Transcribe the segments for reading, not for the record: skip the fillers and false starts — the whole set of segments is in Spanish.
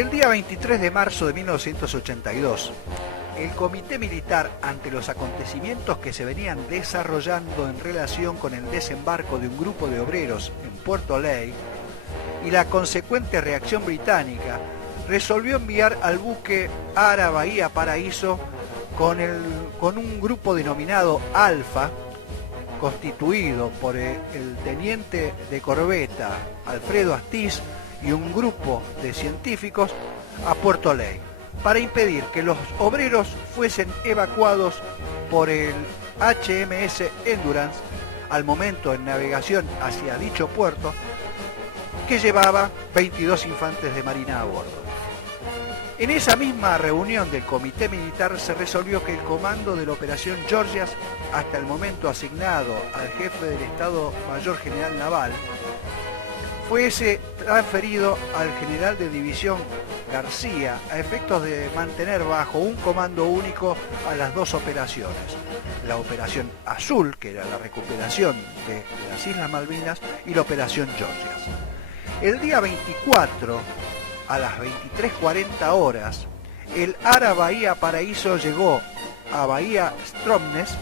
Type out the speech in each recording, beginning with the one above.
El día 23 de marzo de 1982, el Comité Militar, ante los acontecimientos que se venían desarrollando en relación con el desembarco de un grupo de obreros en Puerto Ley y la consecuente reacción británica, resolvió enviar al buque Ara Bahía Paraíso con un grupo denominado Alfa, constituido por el teniente de corbeta Alfredo Astiz y un grupo de científicos, a Puerto Ley, para impedir que los obreros fuesen evacuados por el HMS Endurance al momento en navegación hacia dicho puerto, que llevaba 22 infantes de marina a bordo. En esa misma reunión del Comité Militar se resolvió que el comando de la Operación Georgias, hasta el momento asignado al jefe del Estado Mayor General Naval, fuese transferido al general de división García a efectos de mantener bajo un comando único a las dos operaciones. La Operación Azul, que era la recuperación de las Islas Malvinas, y la Operación Georgias. El día 24, a las 23:40 horas, el Ara Bahía Paraíso llegó a Bahía Stromness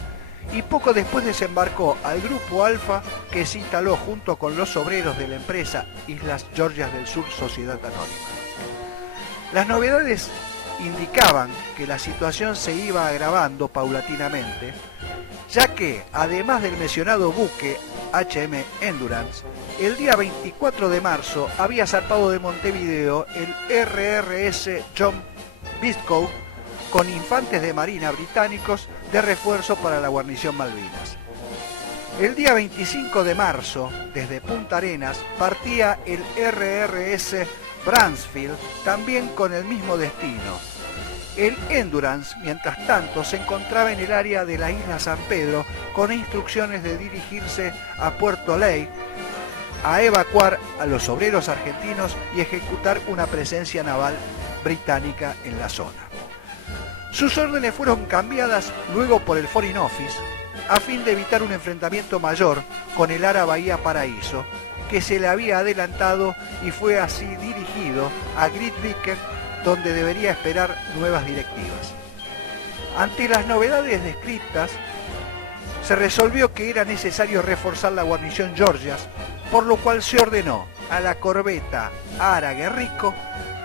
y poco después desembarcó al Grupo Alfa, que se instaló junto con los obreros de la empresa Islas Georgias del Sur Sociedad Anónima. Las novedades indicaban que la situación se iba agravando paulatinamente, ya que, además del mencionado buque HM Endurance, el día 24 de marzo había zarpado de Montevideo el RRS John Biscoe con infantes de marina británicos de refuerzo para la guarnición Malvinas. El día 25 de marzo, desde Punta Arenas, partía el RRS Bransfield, también con el mismo destino. El Endurance, mientras tanto, se encontraba en el área de la isla San Pedro con instrucciones de dirigirse a Puerto Ley a evacuar a los obreros argentinos y ejecutar una presencia naval británica en la zona. Sus órdenes fueron cambiadas luego por el Foreign Office a fin de evitar un enfrentamiento mayor con el Ara Bahía Paraíso, que se le había adelantado y fue así dirigido a Grytviken, donde debería esperar nuevas directivas. Ante las novedades descritas, se resolvió que era necesario reforzar la guarnición Georgias, por lo cual se ordenó a la corbeta Ara Guerrico,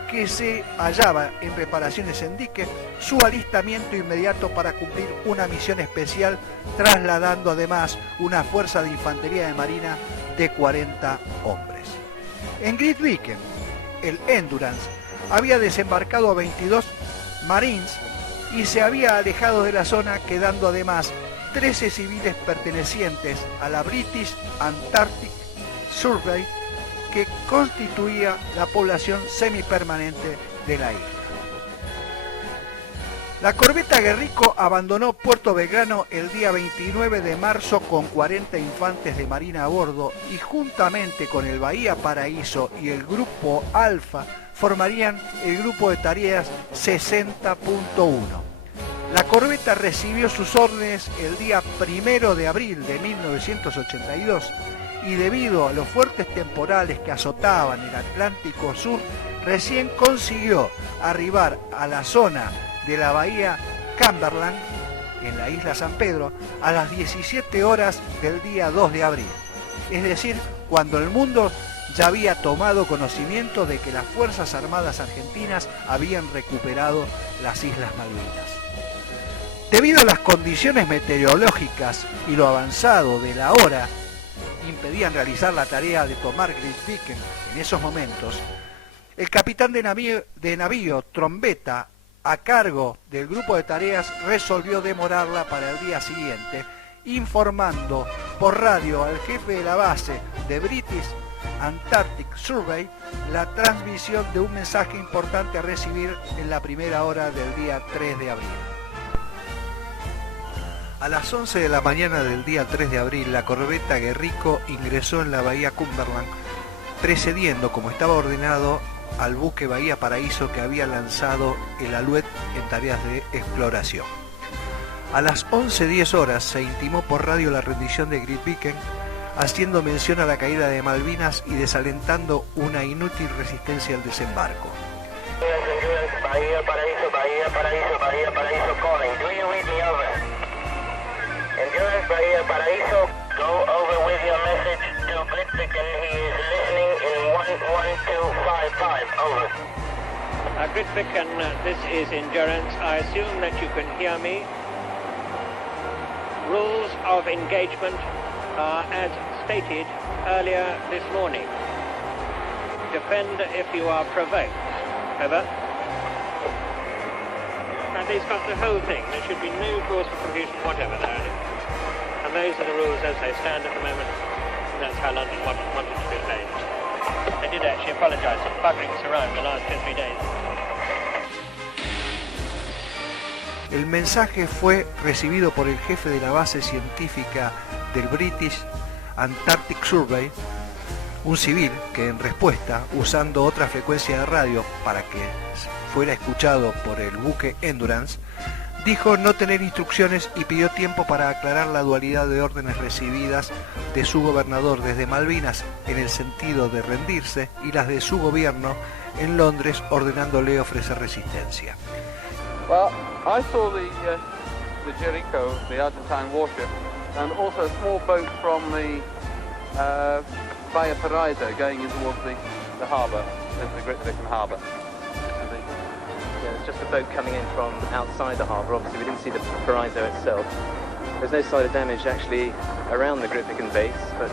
que se hallaba en reparaciones en dique, su alistamiento inmediato para cumplir una misión especial, trasladando además una fuerza de infantería de marina de 40 hombres. En Grytviken, el Endurance había desembarcado a 22 Marines y se había alejado de la zona, quedando además 13 civiles pertenecientes a la British Antarctic Survey, que constituía la población semipermanente de la isla. La corbeta Guerrico abandonó Puerto Belgrano el día 29 de marzo con 40 infantes de marina a bordo y juntamente con el Bahía Paraíso y el Grupo Alfa formarían el grupo de tareas 60.1. La corbeta recibió sus órdenes el día 1 de abril de 1982 y debido a los fuertes temporales que azotaban el Atlántico Sur, recién consiguió arribar a la zona de la bahía Cumberland, en la isla San Pedro, a las 17 horas del día 2 de abril. Es decir, cuando el mundo ya había tomado conocimiento de que las Fuerzas Armadas Argentinas habían recuperado las Islas Malvinas. Debido a las condiciones meteorológicas y lo avanzado de la hora, impedían realizar la tarea de tomar Grytviken en esos momentos, el capitán de navío Trombetta, a cargo del grupo de tareas, resolvió demorarla para el día siguiente, informando por radio al jefe de la base de British Antarctic Survey la transmisión de un mensaje importante a recibir en la primera hora del día 3 de abril. A las 11 de la mañana del día 3 de abril, la corbeta Guerrico ingresó en la bahía Cumberland, precediendo, como estaba ordenado, al buque Bahía Paraíso, que había lanzado el Alouette en tareas de exploración. A las 11:10 horas se intimó por radio la rendición de Grytviken, haciendo mención a la caída de Malvinas y desalentando una inútil resistencia al desembarco. Endurance, Bahía Paraíso, Bahía Paraíso, Bahía Paraíso calling. Do you read me over? Endurance, Bahía Paraíso, go over with your message to Grytviken. He is listening in 11255. Over. Grytviken, this is Endurance. I assume that you can hear me. Rules of engagement are as stated earlier this morning. Defend if you are provoked. Over. And he's got the whole thing. There should be no cause for confusion whatever there. And those are the rules as they stand at the moment. And that's how London wanted to be arranged. They did actually apologise for buggering us around the last 2 or 3 days. El mensaje fue recibido por el jefe de la base científica del British Antarctic Survey, un civil que en respuesta, usando otra frecuencia de radio para que fuera escuchado por el buque Endurance, dijo no tener instrucciones y pidió tiempo para aclarar la dualidad de órdenes recibidas de su gobernador desde Malvinas en el sentido de rendirse y las de su gobierno en Londres ordenándole ofrecer resistencia. Well, I saw the Jericho, the Argentine warship, and also a small boat from the Bahia Paraíso going in towards the harbour, into the Grytviken harbour. Yeah, it's just a boat coming in from outside the harbour. Obviously, we didn't see the Paraíso itself. There's no sign of damage actually around the Grytviken base, but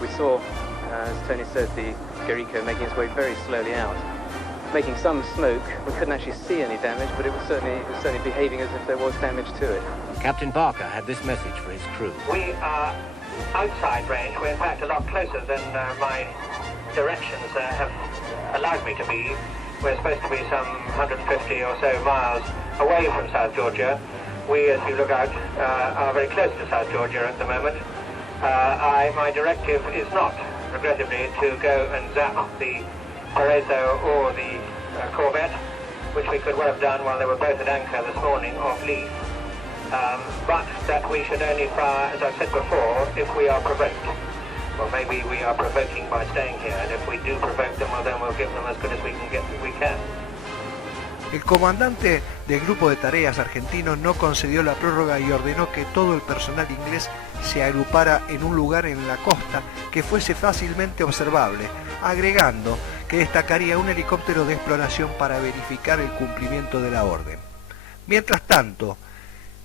we saw, as Tony said, the Jericho making its way very slowly out, making some smoke. We couldn't actually see any damage, but it was certainly behaving as if there was damage to it. Captain Barker had this message for his crew. We are outside range. We're in fact a lot closer than my directions have allowed me to be. We're supposed to be some 150 or so miles away from South Georgia. We, as you look out, are very close to South Georgia at the moment. My directive is not, regrettably, to go and zap the Paraíso or the corvette, which we could well have done while they were both at anchor this morning off Leith. But that we should only fire, as I said before, if we are provoked. Well, maybe we are provoking by staying here, and if we do provoke them, well, then we'll give them as good as we can. El comandante del grupo de tareas argentino no concedió la prórroga y ordenó que todo el personal inglés se agrupara en un lugar en la costa que fuese fácilmente observable, agregando que destacaría un helicóptero de exploración para verificar el cumplimiento de la orden. Mientras tanto,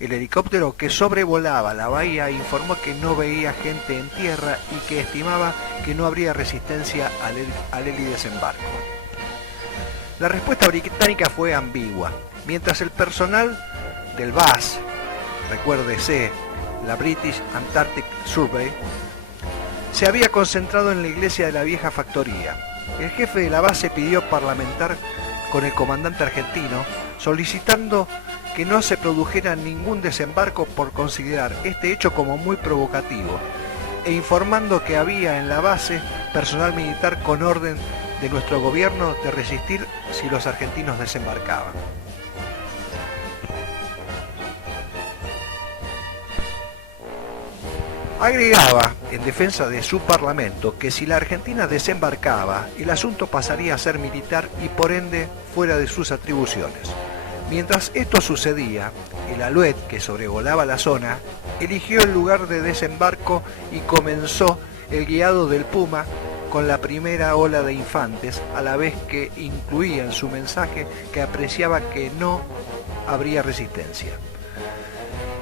el helicóptero que sobrevolaba la bahía informó que no veía gente en tierra y que estimaba que no habría resistencia al helidesembarco. La respuesta británica fue ambigua. Mientras el personal del BAS, recuérdese, la British Antarctic Survey, se había concentrado en la iglesia de la vieja factoría. El jefe de la base pidió parlamentar con el comandante argentino, solicitando que no se produjera ningún desembarco por considerar este hecho como muy provocativo, e informando que había en la base personal militar con orden de nuestro gobierno de resistir si los argentinos desembarcaban. Agregaba, en defensa de su parlamento, que si la Argentina desembarcaba, el asunto pasaría a ser militar y por ende fuera de sus atribuciones. Mientras esto sucedía, el Alouette, que sobrevolaba la zona, eligió el lugar de desembarco y comenzó el guiado del Puma con la primera ola de infantes, a la vez que incluía en su mensaje que apreciaba que no habría resistencia.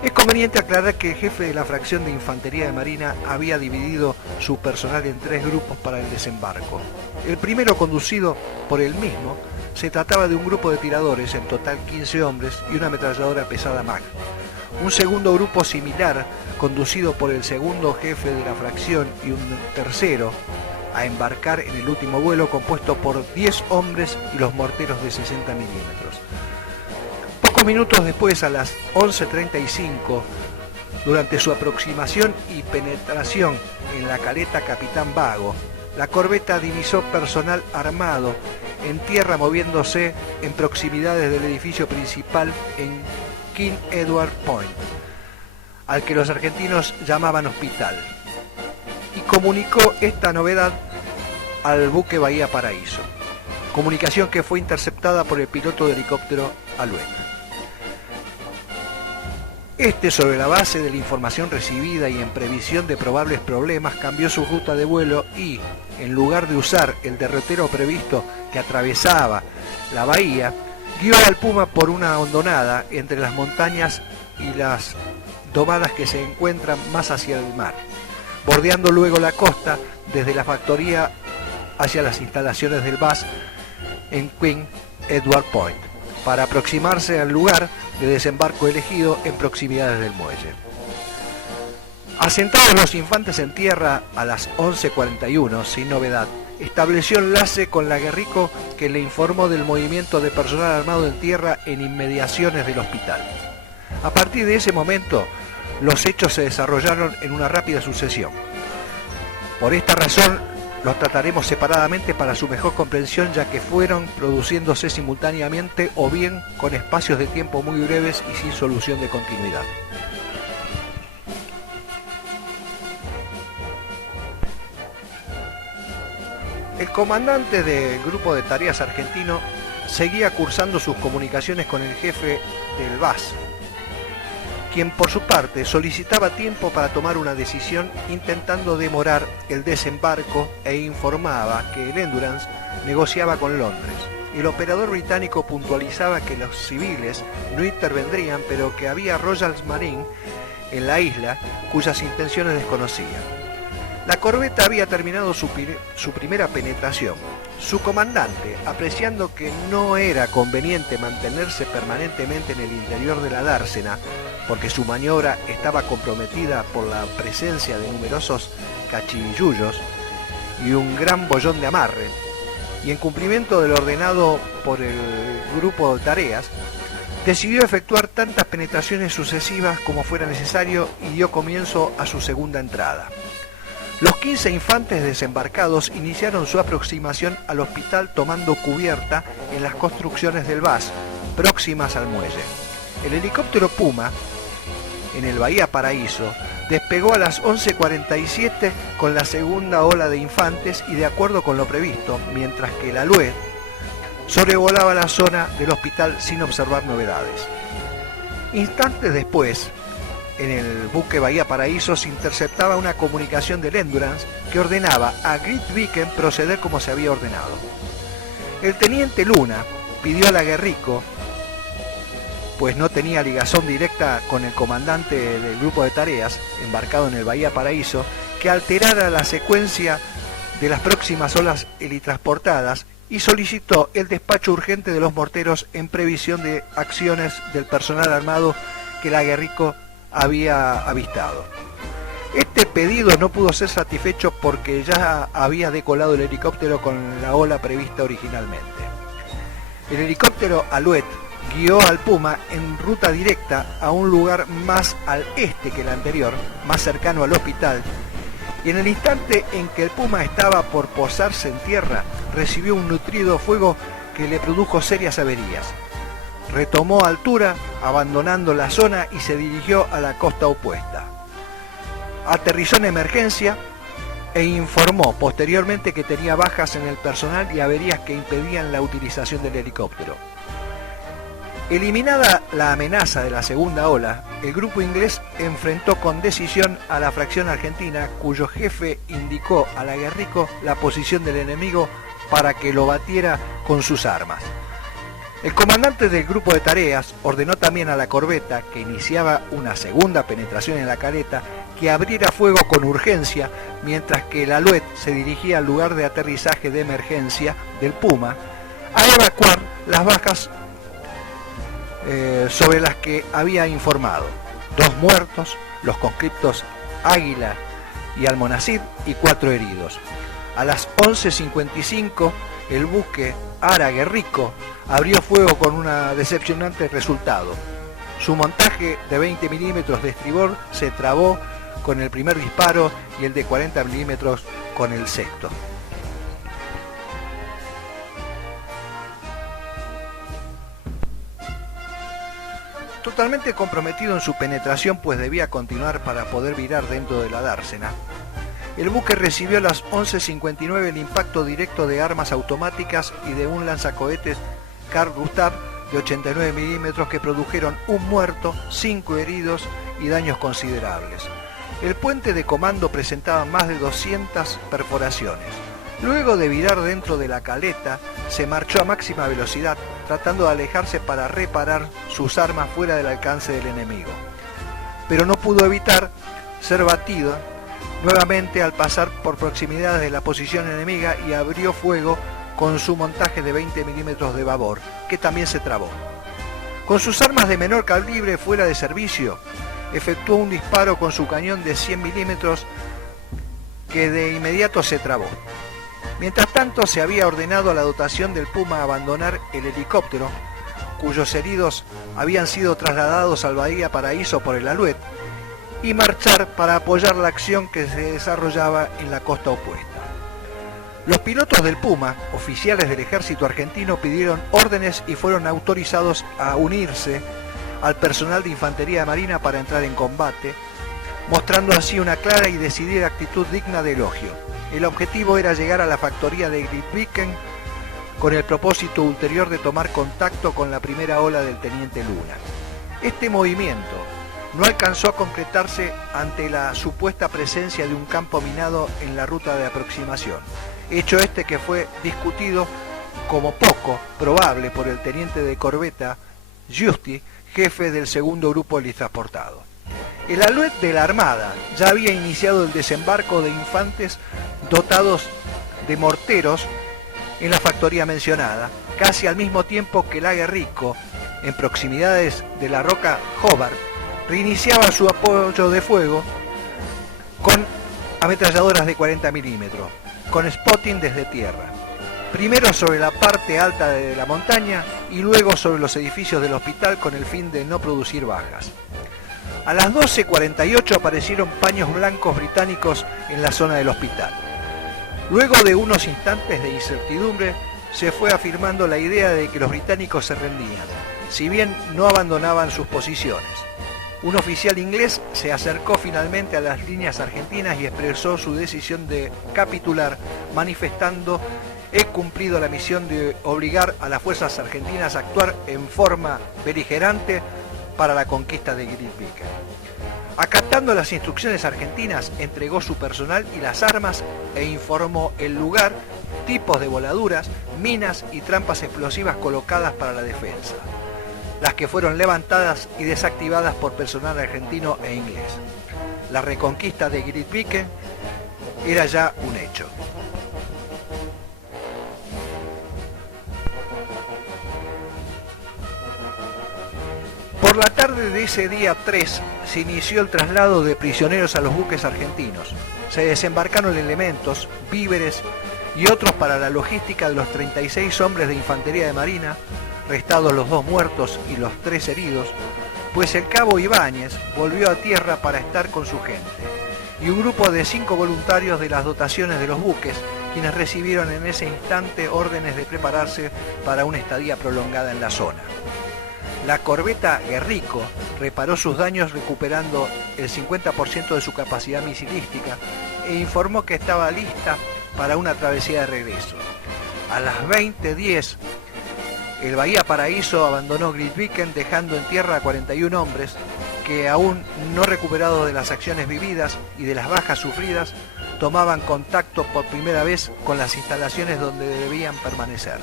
Es conveniente aclarar que el jefe de la fracción de Infantería de Marina había dividido su personal en 3 grupos para el desembarco. El primero, conducido por él mismo, se trataba de un grupo de tiradores, en total 15 hombres, y una ametralladora pesada MAC. Un segundo grupo similar, conducido por el segundo jefe de la fracción, y un tercero, a embarcar en el último vuelo, compuesto por 10 hombres y los morteros de 60 milímetros. Pocos minutos después, a las 11:35, durante su aproximación y penetración en la caleta Capitán Vago, la corbeta divisó personal armado en tierra moviéndose en proximidades del edificio principal en King Edward Point, al que los argentinos llamaban hospital, y comunicó esta novedad al buque Bahía Paraíso. comunicación que fue interceptada por el piloto de helicóptero Alouette. Este, sobre la base de la información recibida y en previsión de probables problemas, cambió su ruta de vuelo y, en lugar de usar el derrotero previsto que atravesaba la bahía, guió al Puma por una hondonada entre las montañas y las domadas que se encuentran más hacia el mar, bordeando luego la costa desde la factoría hacia las instalaciones del BAS en Queen Edward Point, para aproximarse al lugar de desembarco elegido en proximidades del muelle. Asentados los infantes en tierra a las 11:41, sin novedad, estableció enlace con la Guerrico, que le informó del movimiento de personal armado en tierra en inmediaciones del hospital. A partir de ese momento, los hechos se desarrollaron en una rápida sucesión. Por esta razón, los trataremos separadamente para su mejor comprensión, ya que fueron produciéndose simultáneamente o bien con espacios de tiempo muy breves y sin solución de continuidad. El comandante del grupo de tareas argentino seguía cursando sus comunicaciones con el jefe del BAS, quien por su parte solicitaba tiempo para tomar una decisión, intentando demorar el desembarco, e informaba que el Endurance negociaba con Londres. El operador británico puntualizaba que los civiles no intervendrían, pero que había Royal Marine en la isla cuyas intenciones desconocía. La corbeta había terminado su primera penetración. Su comandante, apreciando que no era conveniente mantenerse permanentemente en el interior de la dársena, porque su maniobra estaba comprometida por la presencia de numerosos cachillullos y un gran bollón de amarre, y en cumplimiento de lo ordenado por el grupo de tareas, decidió efectuar tantas penetraciones sucesivas como fuera necesario y dio comienzo a su segunda entrada. Los 15 infantes desembarcados iniciaron su aproximación al hospital tomando cubierta en las construcciones del BAS, próximas al muelle. El helicóptero Puma, en el Bahía Paraíso, despegó a las 11:47 con la segunda ola de infantes y de acuerdo con lo previsto, mientras que el Alouette sobrevolaba la zona del hospital sin observar novedades. Instantes después, en el buque Bahía Paraíso se interceptaba una comunicación del Endurance que ordenaba a Grytviken proceder como se había ordenado. El teniente Luna pidió a la Guerrico, pues no tenía ligazón directa con el comandante del grupo de tareas, embarcado en el Bahía Paraíso, que alterara la secuencia de las próximas olas helitransportadas y solicitó el despacho urgente de los morteros en previsión de acciones del personal armado que la Guerrico había avistado. Este pedido no pudo ser satisfecho porque ya había decolado el helicóptero con la ola prevista originalmente. El helicóptero Alouette guió al Puma en ruta directa a un lugar más al este que el anterior, más cercano al hospital, y en el instante en que el Puma estaba por posarse en tierra, recibió un nutrido fuego que le produjo serias averías. Retomó altura, abandonando la zona y se dirigió a la costa opuesta. Aterrizó en emergencia e informó posteriormente que tenía bajas en el personal y averías que impedían la utilización del helicóptero. Eliminada la amenaza de la segunda ola, el grupo inglés enfrentó con decisión a la fracción argentina, cuyo jefe indicó a la Guerrico la posición del enemigo para que lo batiera con sus armas. El comandante del grupo de tareas ordenó también a la corbeta, que iniciaba una segunda penetración en la caleta, que abriera fuego con urgencia, mientras que el Alouette se dirigía al lugar de aterrizaje de emergencia del Puma, a evacuar las bajas sobre las que había informado. 2 muertos, los conscriptos Águila y Almonacid, y 4 heridos. A las 11:55, el buque Ara Guerrico abrió fuego con un decepcionante resultado. Su montaje de 20 milímetros de estribor se trabó con el primer disparo y el de 40 milímetros con el sexto. Totalmente comprometido en su penetración, pues debía continuar para poder virar dentro de la dársena, El buque recibió a las 11:59 el impacto directo de armas automáticas y de un lanzacohetes Carl Gustav de 89 milímetros que produjeron un muerto, 5 heridos y daños considerables. El puente de comando presentaba más de 200 perforaciones. Luego de virar dentro de la caleta, se marchó a máxima velocidad, tratando de alejarse para reparar sus armas fuera del alcance del enemigo. Pero no pudo evitar ser batido nuevamente al pasar por proximidades de la posición enemiga y abrió fuego con su montaje de 20 milímetros de babor, que también se trabó. Con sus armas de menor calibre fuera de servicio, efectuó un disparo con su cañón de 100 milímetros que de inmediato se trabó. Mientras tanto, se había ordenado a la dotación del Puma abandonar el helicóptero, cuyos heridos habían sido trasladados al Bahía Paraíso por el Alouette, y marchar para apoyar la acción que se desarrollaba en la costa opuesta. Los pilotos del Puma, oficiales del ejército argentino, pidieron órdenes y fueron autorizados a unirse al personal de infantería de marina para entrar en combate, mostrando así una clara y decidida actitud digna de elogio. El objetivo era llegar a la factoría de Grytviken con el propósito ulterior de tomar contacto con la primera ola del teniente Luna. Este movimiento no alcanzó a concretarse ante la supuesta presencia de un campo minado en la ruta de aproximación, hecho este que fue discutido como poco probable por el teniente de corbeta Giusti, jefe del segundo grupo helitransportado. El Alouette de la Armada ya había iniciado el desembarco de infantes dotados de morteros en la factoría mencionada, casi al mismo tiempo que el Aguerrico, en proximidades de la roca Hobart, reiniciaba su apoyo de fuego con ametralladoras de 40 milímetros, con spotting desde tierra, primero sobre la parte alta de la montaña y luego sobre los edificios del hospital con el fin de no producir bajas. A las 12:48 aparecieron paños blancos británicos en la zona del hospital. Luego de unos instantes de incertidumbre, se fue afirmando la idea de que los británicos se rendían, si bien no abandonaban sus posiciones. Un oficial inglés se acercó finalmente a las líneas argentinas y expresó su decisión de capitular, manifestando: he cumplido la misión de obligar a las fuerzas argentinas a actuar en forma beligerante para la conquista de Grytviken. Acatando las instrucciones argentinas, entregó su personal y las armas e informó el lugar, tipos de voladuras, minas y trampas explosivas colocadas para la defensa, las que fueron levantadas y desactivadas por personal argentino e inglés. La reconquista de Grytviken era ya un hecho. Por la tarde de ese día 3 se inició el traslado de prisioneros a los buques argentinos. Se desembarcaron elementos, víveres y otros para la logística de los 36 hombres de infantería de marina, restados los 2 muertos y los 3 heridos, pues el cabo Ibáñez volvió a tierra para estar con su gente, y un grupo de 5 voluntarios de las dotaciones de los buques, quienes recibieron en ese instante órdenes de prepararse para una estadía prolongada en la zona. La corbeta Guerrico reparó sus daños recuperando el 50% de su capacidad misilística e informó que estaba lista para una travesía de regreso. A las 20:10 el Bahía Paraíso abandonó Grytviken, dejando en tierra a 41 hombres que, aún no recuperados de las acciones vividas y de las bajas sufridas, tomaban contacto por primera vez con las instalaciones donde debían permanecer.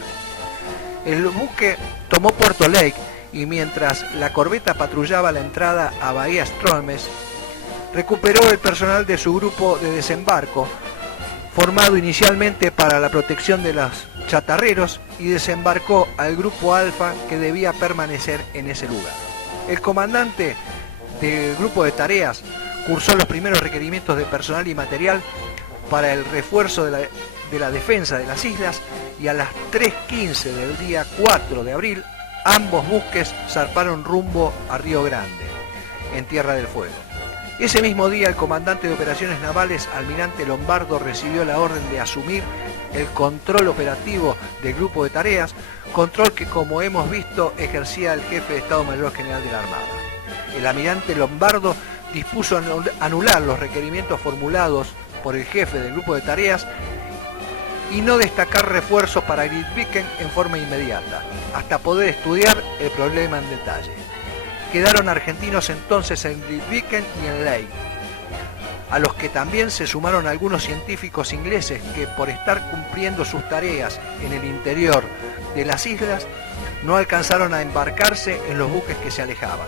El buque tomó Puerto Lake y, mientras la corbeta patrullaba la entrada a Bahía Stromes, recuperó el personal de su grupo de desembarco, formado inicialmente para la protección de los chatarreros, y desembarcó al grupo Alfa, que debía permanecer en ese lugar. El comandante del grupo de tareas cursó los primeros requerimientos de personal y material para el refuerzo de la defensa de las islas, y a las 3:15 del día 4 de abril ambos buques zarparon rumbo a Río Grande, en Tierra del Fuego. Ese mismo día, el comandante de operaciones navales, almirante Lombardo, recibió la orden de asumir el control operativo del grupo de tareas, control que, como hemos visto, ejercía el jefe de Estado Mayor General de la Armada. El almirante Lombardo dispuso anular los requerimientos formulados por el jefe del grupo de tareas y no destacar refuerzos para Grytviken en forma inmediata, hasta poder estudiar el problema en detalle. Quedaron argentinos entonces en Grytviken y en Ley, a los que también se sumaron algunos científicos ingleses que, por estar cumpliendo sus tareas en el interior de las islas, no alcanzaron a embarcarse en los buques que se alejaban.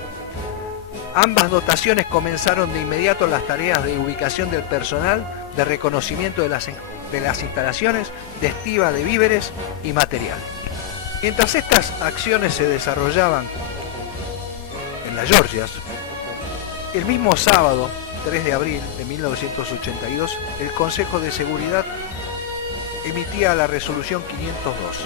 Ambas dotaciones comenzaron de inmediato las tareas de ubicación del personal, de reconocimiento de las instalaciones, de estiba de víveres y material. Mientras estas acciones se desarrollaban en las Georgias, el mismo sábado 3 de abril de 1982, el Consejo de Seguridad emitía la resolución 502,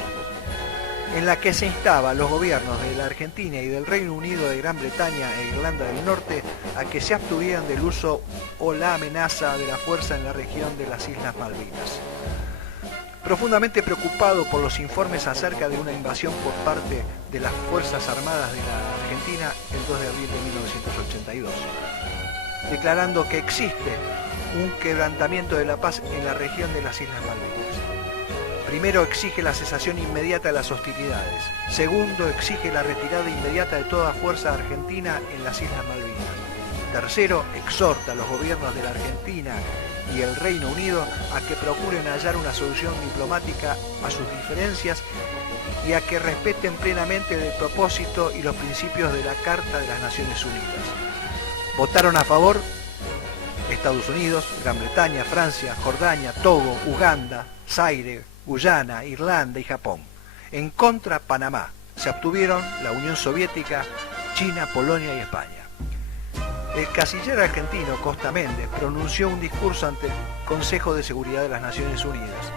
en la que se instaba a los gobiernos de la Argentina y del Reino Unido de Gran Bretaña e Irlanda del Norte a que se abstuvieran del uso o la amenaza de la fuerza en la región de las Islas Malvinas. Profundamente preocupado por los informes acerca de una invasión por parte de las Fuerzas Armadas de la Argentina el 2 de abril de 1982, declarando que existe un quebrantamiento de la paz en la región de las Islas Malvinas. Primero, exige la cesación inmediata de las hostilidades. Segundo, exige la retirada inmediata de toda fuerza argentina en las Islas Malvinas. Tercero, exhorta a los gobiernos de la Argentina y el Reino Unido a que procuren hallar una solución diplomática a sus diferencias y a que respeten plenamente el propósito y los principios de la Carta de las Naciones Unidas. Votaron a favor Estados Unidos, Gran Bretaña, Francia, Jordania, Togo, Uganda, Zaire, Guyana, Irlanda y Japón. En contra, Panamá. Se abstuvieron la Unión Soviética, China, Polonia y España. El canciller argentino Costa Méndez pronunció un discurso ante el Consejo de Seguridad de las Naciones Unidas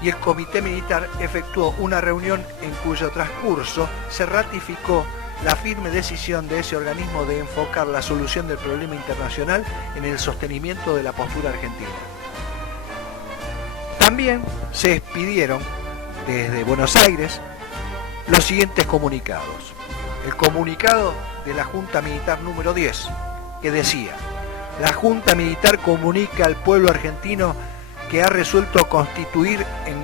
y el Comité Militar efectuó una reunión en cuyo transcurso se ratificó la firme decisión de ese organismo de enfocar la solución del problema internacional en el sostenimiento de la postura argentina. También se expidieron desde Buenos Aires los siguientes comunicados. El comunicado de la Junta Militar número 10, que decía: la Junta Militar comunica al pueblo argentino que ha resuelto constituir en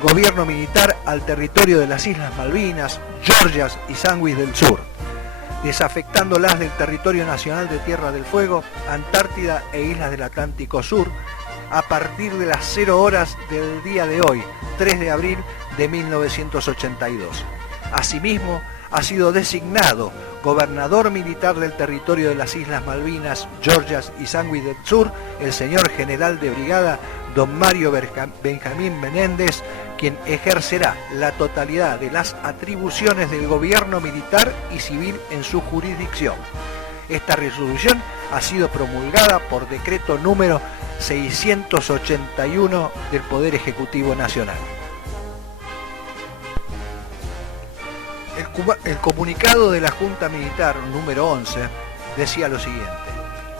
gobierno militar al territorio de las Islas Malvinas, Georgias y Sandwich del Sur, desafectándolas del territorio nacional de Tierra del Fuego, Antártida e Islas del Atlántico Sur, a partir de las 0 horas del día de hoy, 3 de abril de 1982. Asimismo, ha sido designado gobernador militar del territorio de las Islas Malvinas, Georgias y Sandwich del Sur, el señor general de brigada don Mario Benjamín Menéndez, quien ejercerá la totalidad de las atribuciones del gobierno militar y civil en su jurisdicción. Esta resolución ha sido promulgada por decreto número 681 del Poder Ejecutivo Nacional. El comunicado de la Junta Militar número 11 decía lo siguiente: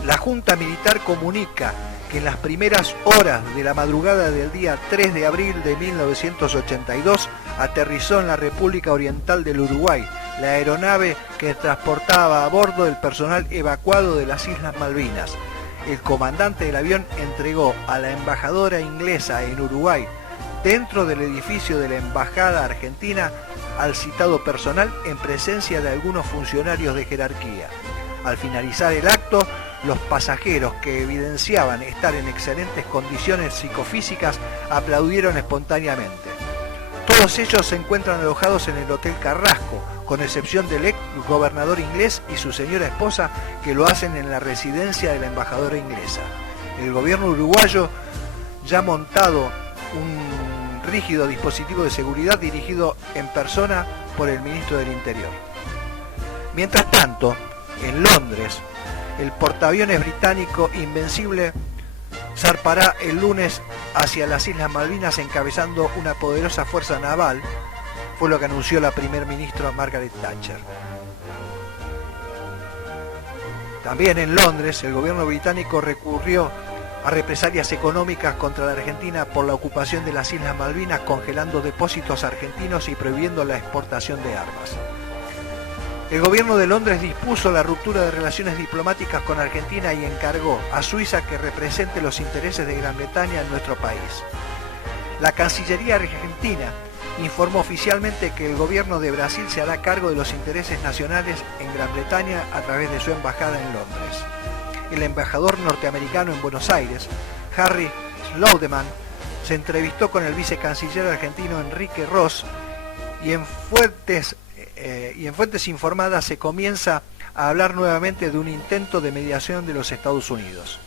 la Junta Militar comunica que en las primeras horas de la madrugada del día 3 de abril de 1982 aterrizó en la República Oriental del Uruguay la aeronave que transportaba a bordo el personal evacuado de las Islas Malvinas. El comandante del avión entregó a la embajadora inglesa en Uruguay, dentro del edificio de la Embajada Argentina, al citado personal en presencia de algunos funcionarios de jerarquía. Al finalizar el acto, los pasajeros, que evidenciaban estar en excelentes condiciones psicofísicas, aplaudieron espontáneamente. Todos ellos se encuentran alojados en el Hotel Carrasco, con excepción del ex gobernador inglés y su señora esposa, que lo hacen en la residencia de la embajadora inglesa. El gobierno uruguayo ya ha montado un rígido dispositivo de seguridad dirigido en persona por el ministro del Interior. Mientras tanto, en Londres, el portaaviones británico Invencible zarpará el lunes hacia las Islas Malvinas encabezando una poderosa fuerza naval, fue lo que anunció la primer ministra Margaret Thatcher. También en Londres, el gobierno británico recurrió a represalias económicas contra la Argentina por la ocupación de las Islas Malvinas, congelando depósitos argentinos y prohibiendo la exportación de armas. El gobierno de Londres dispuso la ruptura de relaciones diplomáticas con Argentina y encargó a Suiza que represente los intereses de Gran Bretaña en nuestro país. La Cancillería argentina informó oficialmente que el gobierno de Brasil se hará cargo de los intereses nacionales en Gran Bretaña a través de su embajada en Londres. El embajador norteamericano en Buenos Aires, Harry Slaudeman, se entrevistó con el vicecanciller argentino Enrique Ross y en fuentes informadas se comienza a hablar nuevamente de un intento de mediación de los Estados Unidos.